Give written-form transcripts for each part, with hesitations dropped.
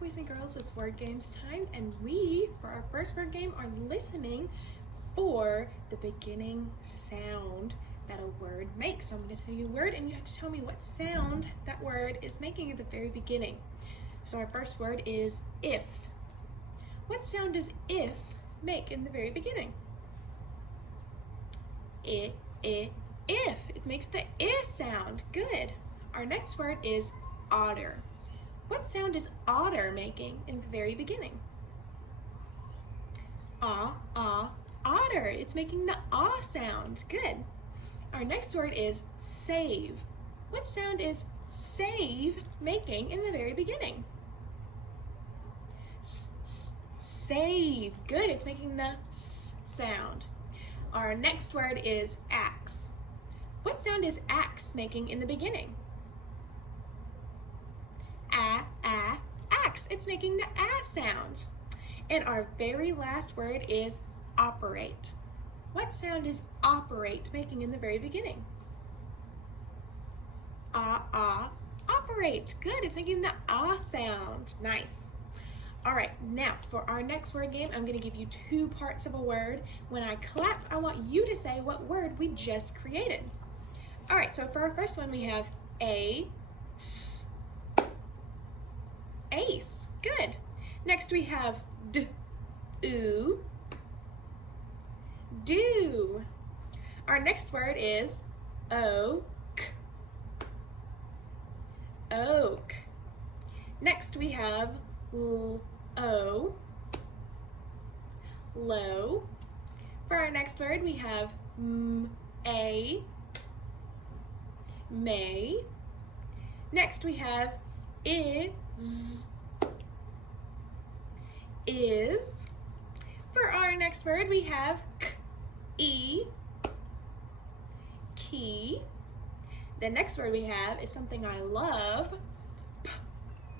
boys and girls, it's word games time, and we, for our first word game, are listening for the beginning sound that a word makes. So I'm going to tell you a word, and you have to tell me what sound that word is making at the very beginning. So our first word is if. What sound does if make in the very beginning? If. It makes the I sound. Good. Our next word is otter. What sound is otter making in the very beginning? Otter. It's making the ah sound. Good. Our next word is save. What sound is save making in the very beginning? Save. Good. It's making the s sound. Our next word is axe. What sound is axe making in the beginning? Axe. It's making the a sound. And our very last word is operate. What sound is operate making in the very beginning? Operate. Good. It's making the ah sound. Nice. All right, now for our next word game, I'm going to give you two parts of a word. When I clap, I want you to say what word we just created. All right, so for our first one, we have ace. Ace. Good. Next, we have do. Do. Our next word is oak. Oak. Next, we have low. For our next word, we have may. Next, we have is. For our next word, we have key. The next word we have is something I love.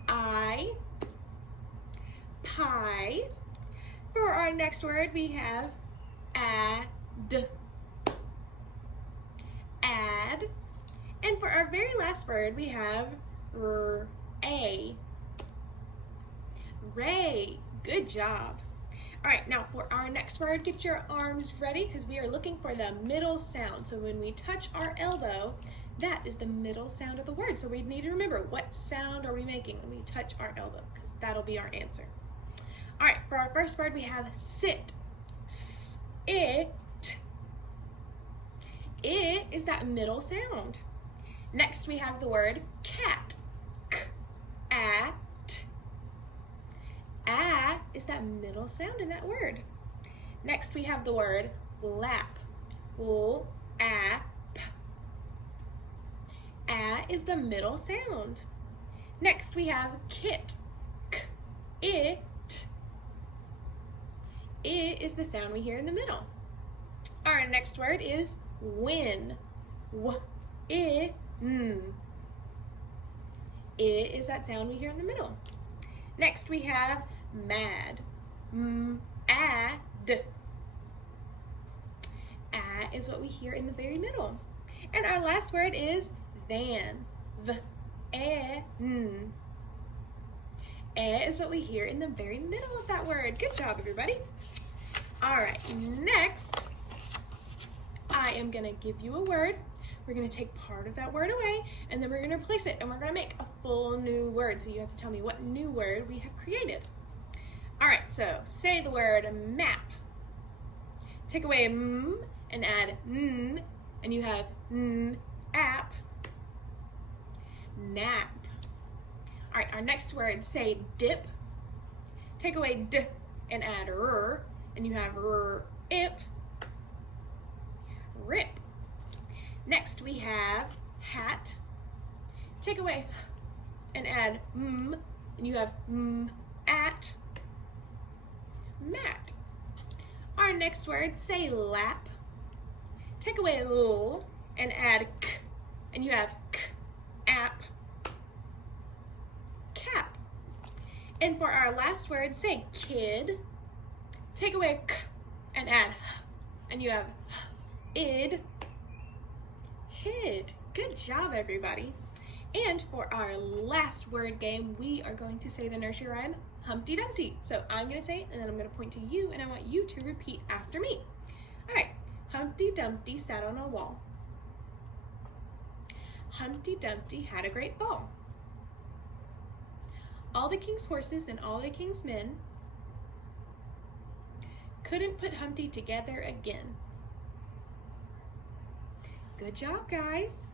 Pie. For our next word, we have add. And for our very last word, we have ray. Good job. All right, now for our next word, get your arms ready because we are looking for the middle sound. So when we touch our elbow, that is the middle sound of the word. So we need to remember, what sound are we making when we touch our elbow? Because that'll be our answer. All right, for our first word, we have sit. It is that middle sound. Next, we have the word cat. At. Is that middle sound in that word. Next, we have the word lap. Lap. Is the middle sound. Next, we have kit. It is the sound we hear in the middle. Our next word is win. It is that sound we hear in the middle. Next, we have mad. Add is what we hear in the very middle. And our last word is van. Is what we hear in the very middle of that word. Good job, everybody. All right, next, I am going to give you a word. We're going to take part of that word away, and then we're going to replace it, and we're going to make a full new word. So you have to tell me what new word we have created. All right, so say the word map. Take away and add n, and you have app. Nap. All right, our next word, say dip. Take away d and add r, and you have ip. Rip. Next, we have hat. Take away and add and you have at. Mat. Our next word, say lap. Take away l and add k, and you have app. Cap. And for our last word, say kid. Take away k and add h, and you have id. Hid. Good job, everybody. And for our last word game, we are going to say the nursery rhyme, Humpty Dumpty. So I'm going to say it, and then I'm going to point to you, and I want you to repeat after me. All right. Humpty Dumpty sat on a wall. Humpty Dumpty had a great ball. All the king's horses and all the king's men couldn't put Humpty together again. Good job, guys.